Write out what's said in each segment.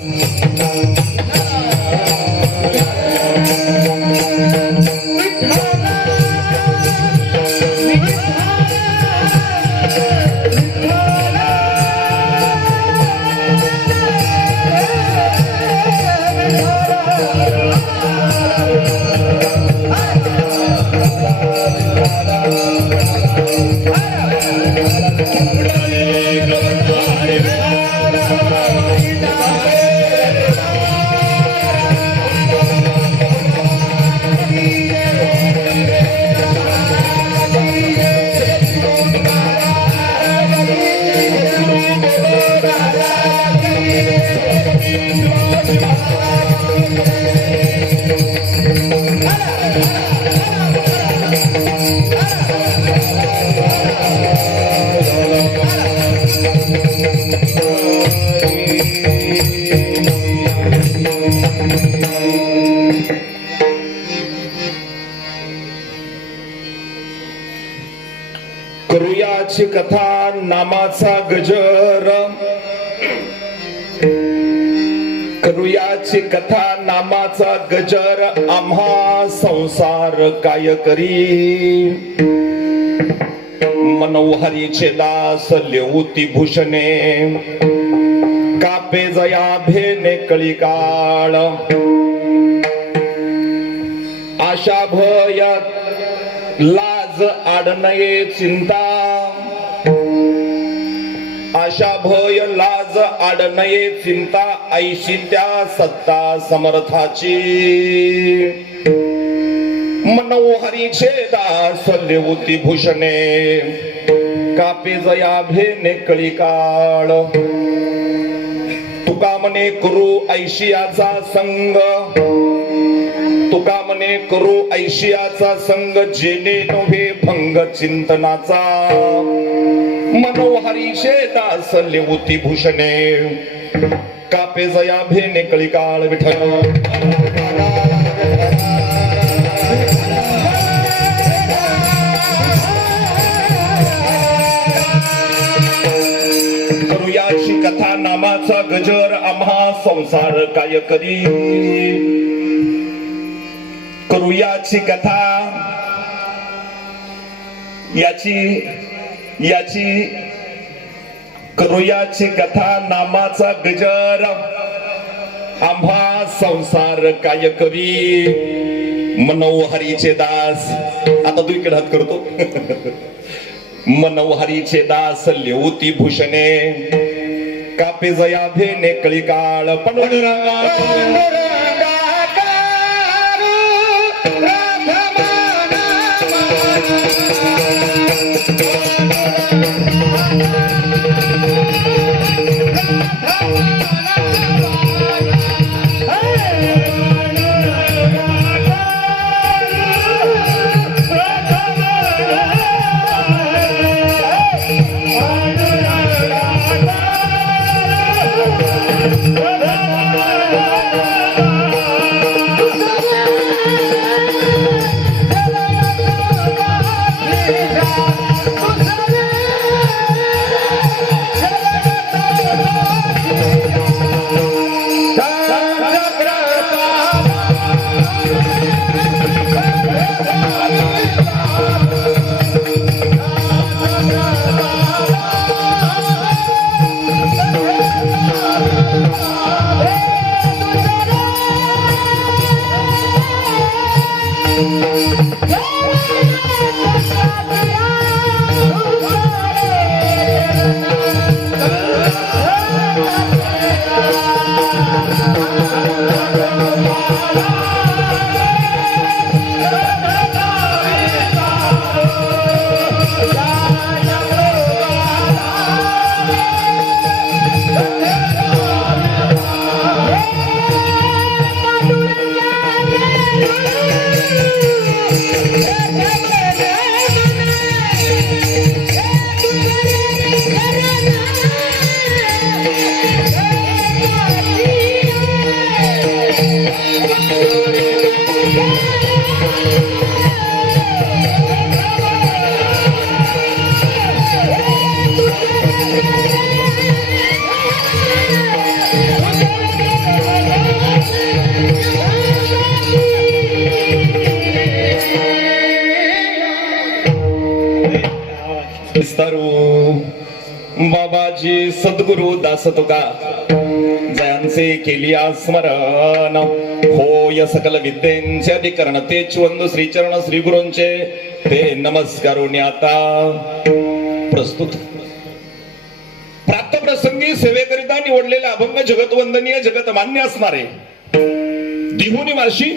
करूयाची नामाचा गजर करूयाची कथा नामाचा गजर आम्हा संसार काय करी. मनोहरीचे दास लेऊती भूषणे. कापे जया भेने कळी काळ आशा भयात लाज आडनये चिंता. आशा भय लाज आडनये चिंता ऐशी त्या सत्ता समर्थाची. मनोहरीचे छेदा लेवती भूषणे. कापे जया भेने नेकळी काळ. तुका मने करू ऐशियाचा संग. तुका म्हणे करू ऐशियाचा संग जेने नव्हे भंग चिंतनाचा. मनोहरी दास लेवती भूषणे। कापे जया भेने कळी काळ विठल करूयाची कथा नामाचा गजर आम्हा संसार काय करी। करूयाची कथा याची याची करूयाची कथा नामाचा गजर. आम्हा संसार काय कवी मनोहरीचे दास. आता तू हात करतो. मनोहरीचे दास लेवती भूषणे. कापे जया भेने कळी काळ सद्गुरु दास तुका जयांचे केली स्मरण. होय सकल विद्येंचे अधिकरण ते वंदू श्रीचरण श्री गुरूंचे ते नमस्कारून आता प्रस्तुत. प्राप्तप्रसंगी सेवेकरिता निवडलेला अभंग जगतवंदनीय जगत मान्य असणारे. दिहुनी माशी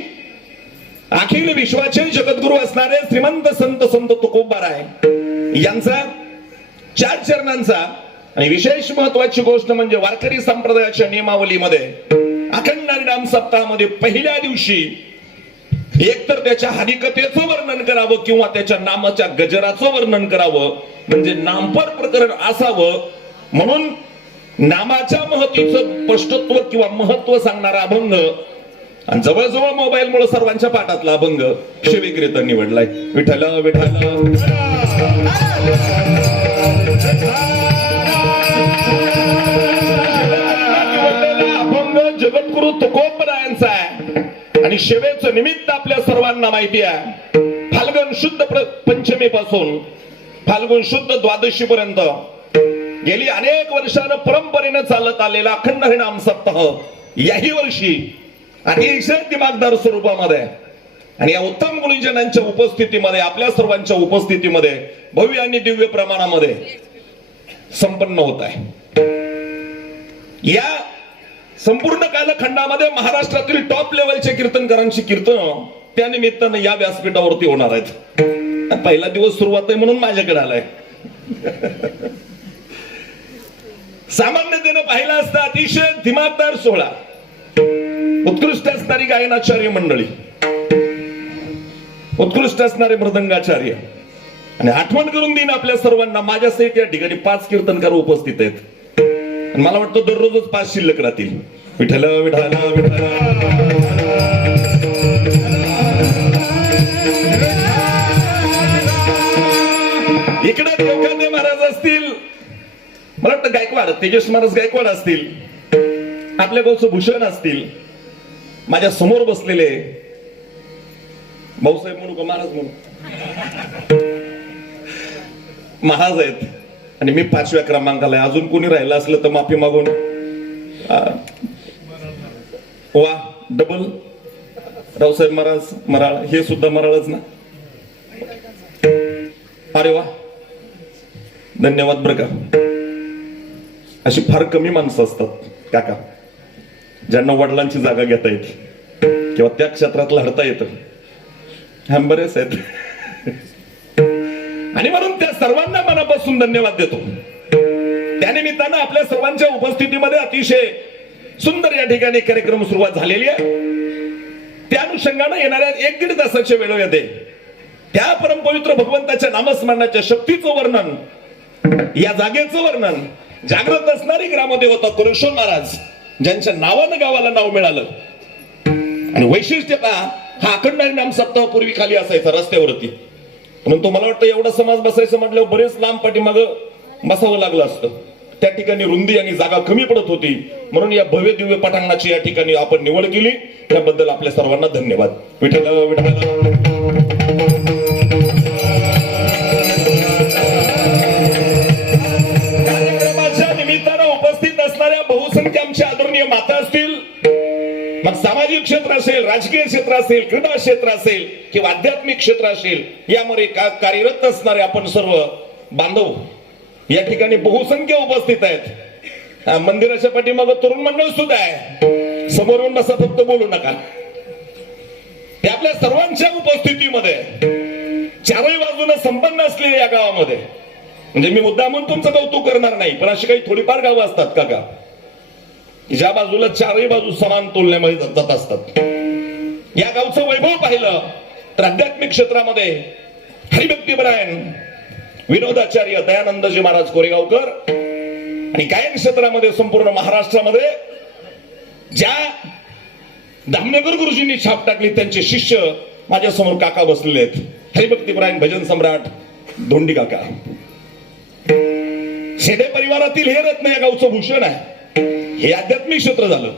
अखिल विश्वाचे जगद्गुरु असणारे श्रीमंत संत संत तुकोबाराय. यांचा चार चरणांचा आणि विशेष महत्वाची गोष्ट म्हणजे वारकरी संप्रदायाच्या नियमावलीमध्ये अखंड नाम सप्ताहामध्ये पहिल्या दिवशी एकतर त्याच्या हरिकथेचं वर्णन करावं किंवा त्याच्या नामाच्या गजराचं वर्णन करावं म्हणजे नामपर प्रकरण असावं म्हणून नामाच्या महत्वाचं स्पष्टत्व किंवा महत्त्व सांगणारा अभंग आणि जवळजवळ मोबाईल मुळे सर्वांच्या पाठातला अभंग शिविक्रेता निवडलाय. विठ्ठल विठ्ठल. जगद्गुरु तुकोबरायांचा आहे. आणि शिवेचं निमित्त आपल्या सर्वांना माहिती आहे. फाल्गुन शुद्ध पंचमी पासून फाल्गुन शुद्ध द्वादशी पर्यंत गेली अनेक वर्षानं परंपरेनं चालत आलेला अखंड हरिणाम सप्ताह याही वर्षी अतिशय दिमागदार स्वरूपामध्ये आणि या उत्तम गुरुजनांच्या उपस्थितीमध्ये आपल्या सर्वांच्या उपस्थितीमध्ये भव्य आणि दिव्य प्रमाणामध्ये संपन्न होत आहे. या संपूर्ण कालखंडामध्ये महाराष्ट्रातील टॉप लेवलचे कीर्तनकारांची कीर्तन त्या निमित्तानं या व्यासपीठावरती होणार आहेत. पहिला दिवस सुरुवात आहे म्हणून माझ्याकडे आलाय. सामान्यतेनं पाहिला असता अतिशय दिमागदार सोहळा. उत्कृष्ट असणारी गायनाचार्य मंडळी. उत्कृष्ट असणारे मृदंगाचार्य. आणि आठवण करून देईन आपल्या सर्वांना माझ्यासहित या ठिकाणी पाच कीर्तनकार उपस्थित आहेत. आणि मला वाटतं दररोजच पाच शिल्लक राहतील. विठ्ठल विठ्ठल विठ्ठल. इकडे देवकांदे महाराज असतील. मला वाटतं गायकवाड तेजस महाराज गायकवाड असतील. आपल्या गावचं भूषण असतील. माझ्यासमोर बसलेले भाऊसाहेब म्हणू का महाराज म्हणू? महाराज आहेत. आणि मी पाचव्या क्रमांकाला आहे. अजून कोणी राहिलं असलं तर माफी मागून. वा डबल रावसाहेब महाराज मराळ हे सुद्धा मराळच ना? अरे वा. धन्यवाद बरं का. अशी फार कमी माणसं असतात काका ज्यांना वडिलांची जागा घेता येते किंवा त्या क्षेत्रात लढता येतं. हा बरेच आहेत. आणि म्हणून त्या सर्वांना मनापासून धन्यवाद देतो. त्यानिमित्तानं आपल्या सर्वांच्या उपस्थितीमध्ये अतिशय सुंदर या ठिकाणी कार्यक्रम सुरुवात झालेली आहे. त्या अनुषंगानं येणाऱ्या एक दीड तासाच्या वेळेमध्ये त्या परमपवित्र भगवंताच्या नामस्मरणाच्या शक्तीचं वर्णन या जागेचं वर्णन जागृत असणारी ग्रामदेवता कुरेश्वर महाराज ज्यांच्या नावानं गावाला नाव मिळालं. आणि वैशिष्ट्य हा अखंड नाम सप्ताह पूर्वी खाली असायचा रस्त्यावरती. म्हणून तो मला वाटतं एवढा समाज बसायचं म्हटल्यावर बरेच लांब पाठीमाग बसावं लागलं असतं. त्या ठिकाणी रुंदी आणि जागा कमी पडत होती. म्हणून या भव्य दिव्य पटांगणाची या ठिकाणी आपण निवड केली. त्याबद्दल आपल्या सर्वांना धन्यवाद. विठ्ठल विठ्ठल. कार्यक्रमाच्या निमित्तानं उपस्थित असणाऱ्या बहुसंख्य आमच्या आदरणीय माता असतील मग सामाजिक क्षेत्र असेल राजकीय क्षेत्र असेल क्रीडा क्षेत्र असेल किंवा आध्यात्मिक क्षेत्र असेल यामध्ये कार्यरत असणारे आपण सर्व बांधव या ठिकाणी बहुसंख्य उपस्थित आहेत. मंदिराच्या पाठीमागं तरुण मंडळ सुद्धा आहे. समोरून बसा फक्त बोलू नका. ते आपल्या सर्वांच्या उपस्थितीमध्ये चारही बाजूने संपन्न असलेल्या या गावामध्ये. म्हणजे मी मुद्दा म्हणून तुमचं कौतुक करणार नाही पण अशी काही थोडीफार गावं असतात काका का? ज्या बाजूला चारही बाजू समान तुलनेमध्ये जात असतात. या गावचं वैभव पाहिलं तर आध्यात्मिक क्षेत्रामध्ये हरिभक्तीपरायण विनोदाचार्य दयानंदजी महाराज कोरेगावकर आणि गायन क्षेत्रामध्ये संपूर्ण महाराष्ट्रामध्ये ज्या धामनगर गुरुजींनी छाप टाकली त्यांचे शिष्य माझ्यासमोर काका बसलेले आहेत. हरिभक्तीपरायण भजन सम्राट धोंडी काका. शेडे परिवारातील हे रत्न या गावचं भूषण आहे. हे आध्यात्मिक क्षेत्र झालं.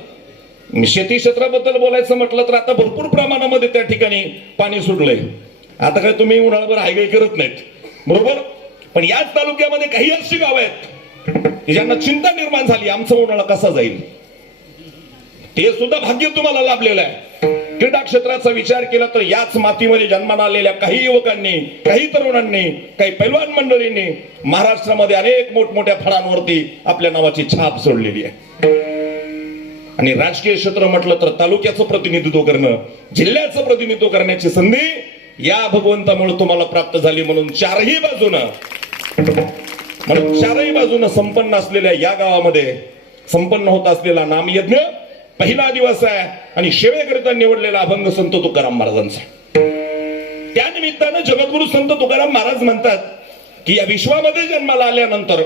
शेती क्षेत्राबद्दल बोलायचं म्हटलं तर आता भरपूर प्रमाणामध्ये त्या ठिकाणी पाणी सुटलंय. आता काय तुम्ही उन्हाळ्याभर हायगाई करत नाहीत. बरोबर? पण याच तालुक्यामध्ये काही अशी गाव आहेत ज्यांना चिंता निर्माण झाली आमचा उन्हाळा कसा जाईल? ते सुद्धा भाग्य तुम्हाला लाभलेलं आहे. क्रीडा क्षेत्राचा विचार केला तर याच मातीमध्ये जन्माला आलेल्या काही युवकांनी काही तरुणांनी काही पैलवान मंडळींनी महाराष्ट्रामध्ये अनेक मोठमोठ्या फळांवरती आपल्या नावाची छाप सोडलेली आहे. आणि राजकीय क्षेत्र म्हटलं तर तालुक्याचं प्रतिनिधित्व करणं जिल्ह्याचं प्रतिनिधित्व करण्याची संधी या भगवंतामुळे तुम्हाला प्राप्त झाली म्हणून चारही बाजूनं म्हणून चारही बाजूनं संपन्न असलेल्या या गावामध्ये संपन्न होत असलेला नामयज्ञ पहिला दिवस आहे आणि शेवेकरिता निवडलेला अभंग संत तुकाराम महाराजांचा. त्या निमित्तानं जगद्गुरु संत तुकाराम महाराज म्हणतात की या विश्वामध्ये जन्माला आल्यानंतर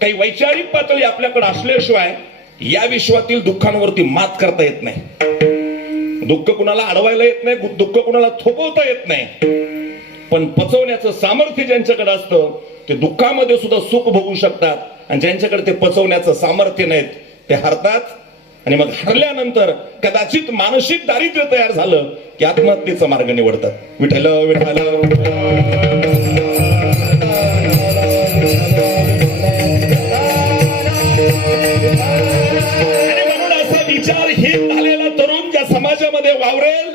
काही वैचारिक पातळी आपल्याकडे असल्याशिवाय या विश्वातील दुःखांवरती मात करता येत नाही. दुःख कुणाला अडवायला येत नाही दुःख कुणाला थोपवता येत नाही. पण पचवण्याचं सामर्थ्य ज्यांच्याकडे असतं ते दुःखामध्ये सुद्धा सुख भोगू शकतात. आणि ज्यांच्याकडे ते पचवण्याचं सामर्थ्य नाहीत ते हरतात. आणि मग हरल्यानंतर कदाचित मानसिक दारिद्र्य तयार झालं की आत्महत्येचा मार्ग निवडतात. विठल विठल समाजामध्ये वावरेल.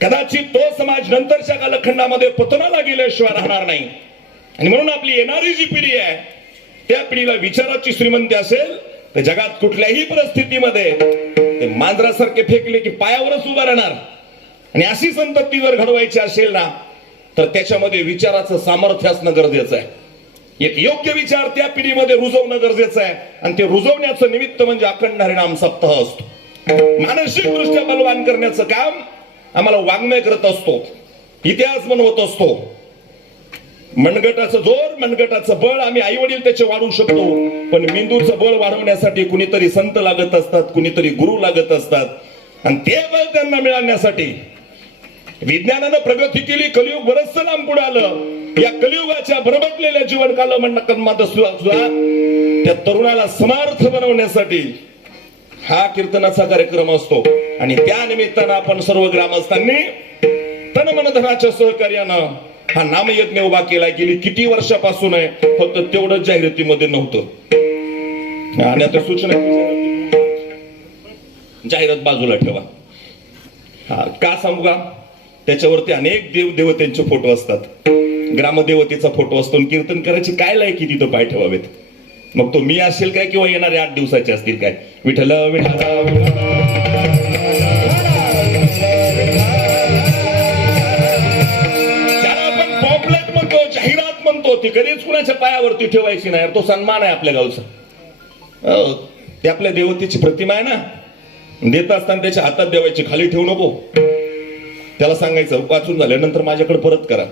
कदाचित तो समाज नंतरच्या कालखंडामध्ये पतनाला गेल्याशिवाय राहणार नाही. आणि म्हणून आपली येणारी जी पिढी आहे त्या पिढीला विचाराची श्रीमंती असेल तर जगात कुठल्याही परिस्थितीमध्ये ते मांजरासारखे फेकले की पायावरच उभा राहणार. आणि अशी संतती जर घडवायची असेल ना तर त्याच्यामध्ये विचाराचं सामर्थ्य असणं गरजेचं आहे. एक योग्य विचार त्या पिढीमध्ये रुजवणं गरजेचं आहे. आणि ते रुजवण्याचं निमित्त म्हणजे अखंड हरिणाम सप्ताह असतो मानसिक दृष्ट्या बलवान करण्याचं काम आम्हाला वाङ्मय करत असतो. इतिहास बनवत असतो. मनगटाचं जोर मनगटाचं बळ आम्ही आई वडील त्याचे वाढवू शकतो. पण मेंदूचं बळ वाढवण्यासाठी कुणीतरी संत लागत असतात कुणीतरी गुरु लागत असतात. आणि ते बळ त्यांना मिळवण्यासाठी विज्ञानानं प्रगती केली कलियुग बरंच लांब पुढे आलं. या कलियुगाच्या बरबटलेल्या जीवन काल म्हणणं सुद्धा त्या तरुणाला समर्थ बनवण्यासाठी हा कीर्तनाचा कार्यक्रम असतो. आणि त्या निमित्तानं आपण सर्व ग्रामस्थांनी तन मन सहकार्यानं हा नामयज्ञ उभा केला गेली किती वर्षापासून आहे फक्त तेवढं जाहिरातीमध्ये नव्हतं. आणि आता सूचना जाहिरात बाजूला ठेवा. हा का सांगू का? त्याच्यावरती अनेक देव देवतेंचे फोटो असतात. ग्रामदेवतेचा फोटो असतो आणि कीर्तन करायची काय लायकी तिथं पाय ठेवावेत? मग तो मी असेल काय किंवा येणारे आठ दिवसाचे असतील काय? विठल विठल ज्याला आपण पॉपलेट म्हणतो जाहिरात म्हणतो ती कधीच कुणाच्या पायावरती ठेवायची नाही. तो सन्मान आहे आपल्या गावचा. हो, ते आपल्या देवतेची प्रतिमा आहे ना? देत असताना त्याच्या हातात देवायची खाली ठेवू नको. त्याला सांगायचं वाचून झाल्यानंतर माझ्याकडे परत करा.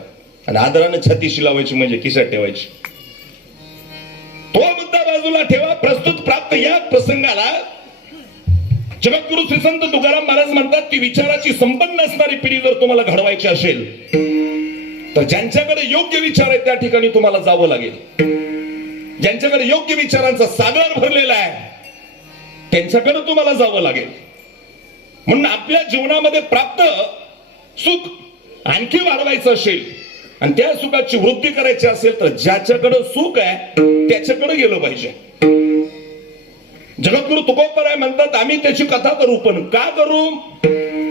आणि आदरानं छातीशी लावायची म्हणजे किशात ठेवायची. तो मुद्दा बाजूला ठेवा प्रस्तुत प्राप्त या प्रसंगाला. जगद्गुरु श्री संत तुकाराम महाराज म्हणतात की विचाराची संपन्न असणारी पिढी जर तुम्हाला घडवायची असेल तर ज्यांच्याकडे योग्य विचार आहे त्या ठिकाणी तुम्हाला जावं लागेल. ज्यांच्याकडे योग्य विचारांचा सागर भरलेला आहे त्यांच्याकडे तुम्हाला जावं लागेल. म्हणून आपल्या जीवनामध्ये प्राप्त सुख आणखी वाढवायचं असेल आणि त्या सुखाची वृद्धी करायची असेल तर ज्याच्याकडं सुख आहे त्याच्याकडे गेलं पाहिजे. जगद्गुरु तुकोपराय म्हणतात आम्ही त्याची कथा करू पण का करू?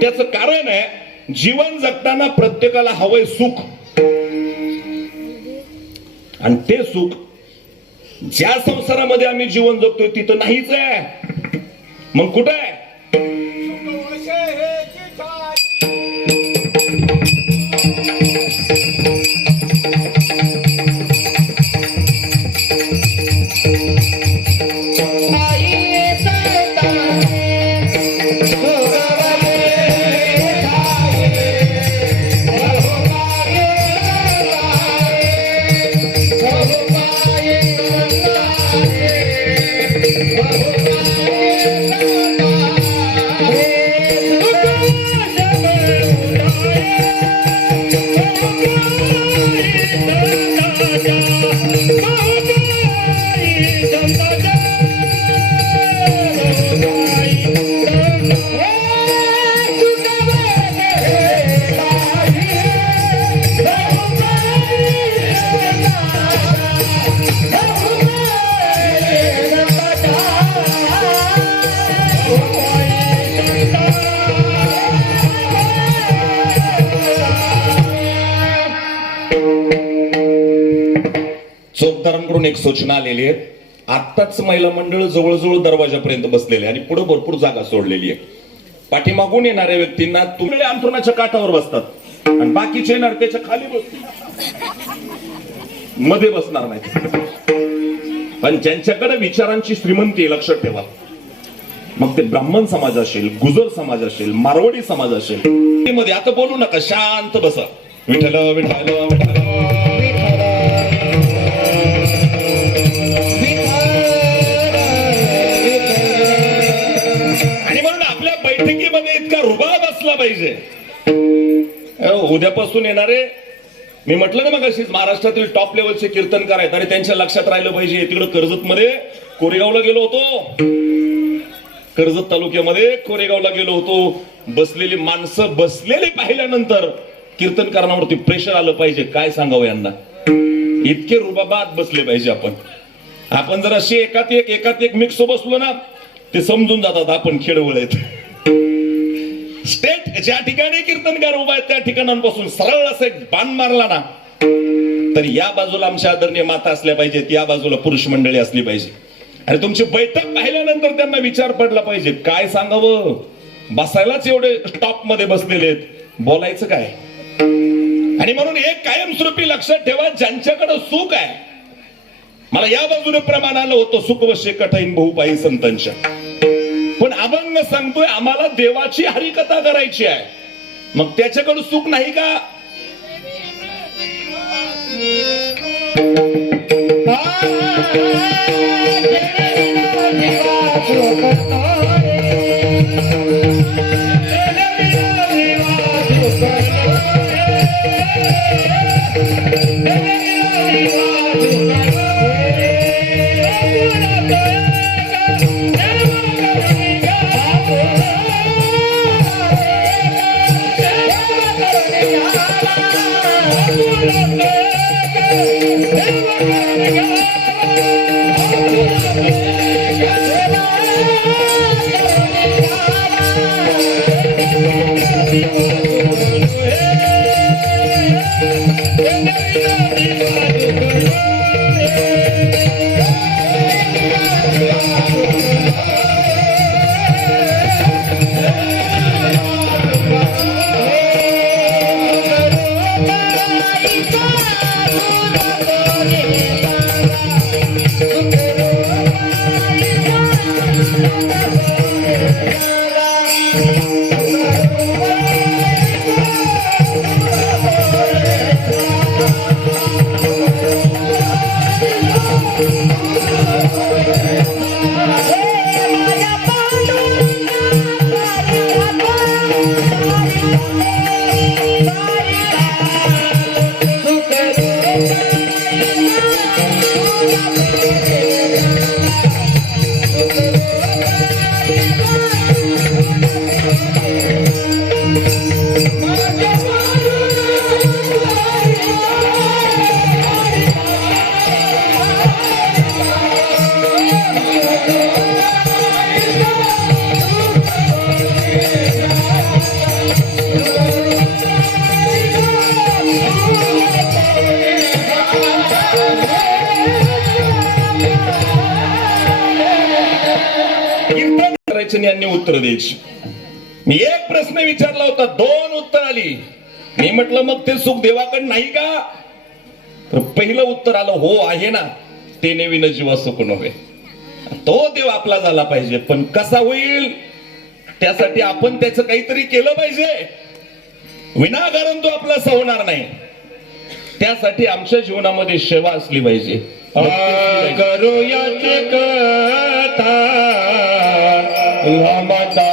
त्याचं कारण आहे जीवन जगताना प्रत्येकाला हवंय सुख. आणि ते सुख ज्या संसारामध्ये आम्ही जीवन जगतोय तिथं नाहीच आहे. मग कुठं आहे? शासनाकडून एक सूचना आलेली आहे. आत्ताच महिला मंडळ जवळजवळ दरवाजापर्यंत बसलेले आणि पुढे भरपूर जागा सोडलेली आहे. पाठीमागून येणाऱ्या व्यक्तींना तुम्ही अंथरुणाच्या काठावर बसतात. आणि बाकीचे येणार त्याच्याखाली बसतील मध्ये बसणार नाही. पण ज्यांच्याकडे विचारांची श्रीमंती लक्षात ठेवा. मग ते ब्राह्मण समाज असेल गुजर समाज असेल मारवाडी समाज असेल मध्ये आता बोलू नका शांत बसा. विठल विठाल विठाल असला पाहिजे. उद्यापासून येणारे मी म्हटलं ना मग अशीच महाराष्ट्रातील टॉप लेवलचे कीर्तनकार आहेत आणि त्यांच्या लक्षात राहिलं पाहिजे. तिकडे कर्जत मध्ये कोरेगावला गेलो होतो. कर्जत तालुक्यामध्ये कोरेगावला गेलो होतो. बसलेली माणसं बसलेली पाहिल्यानंतर कीर्तनकारांवरती प्रेशर आलं पाहिजे. काय सांगावं यांना? इतके रुबाबात बसले पाहिजे आपण. आपण जर असे एकात एक एकात एक मिक्स बसलो ना ते समजून जातात आपण खेळवळ आहेत. स्टेट ज्या ठिकाणी कीर्तनकार उभा आहेत त्या ठिकाणांपासून सरळ असं एक बाण मारला ना तर या बाजूला आमच्या आदरणीय माता असल्या पाहिजेत या बाजूला पुरुष मंडळी असली पाहिजे आणि तुमची बैठक पाहिल्यानंतर त्यांना विचार पडला पाहिजे काय सांगावं? बसायलाच एवढे टॉपमध्ये बसलेले आहेत. बोलायचं काय? आणि म्हणून एक कायमस्वरूपी लक्षात ठेवा ज्यांच्याकडे सुख आहे मला या बाजूने प्रमाण आलं होतं सुख वशे कठईन बहुपाई संतांच्या. अभंग सांगतोय आम्हाला देवाची हरिकथा करायची आहे. मग त्याच्याकडे सुख नाही का? कीर्तन उत्तर द्यायची. मी एक प्रश्न विचारला होता दोन उत्तर आली. मी म्हटलं मग ते सुख देवाकडे नाही का? तर पहिलं उत्तर आलं हो आहे ना. ते नेविन जीवा सुख नव्हे. तो देव आपला झाला पाहिजे पण कसा होईल? त्यासाठी आपण त्याचं काहीतरी केलं पाहिजे. विनाकारण तो आपला होणार नाही. त्यासाठी आमच्या जीवनामध्ये सेवा असली पाहिजे. भक्ती असली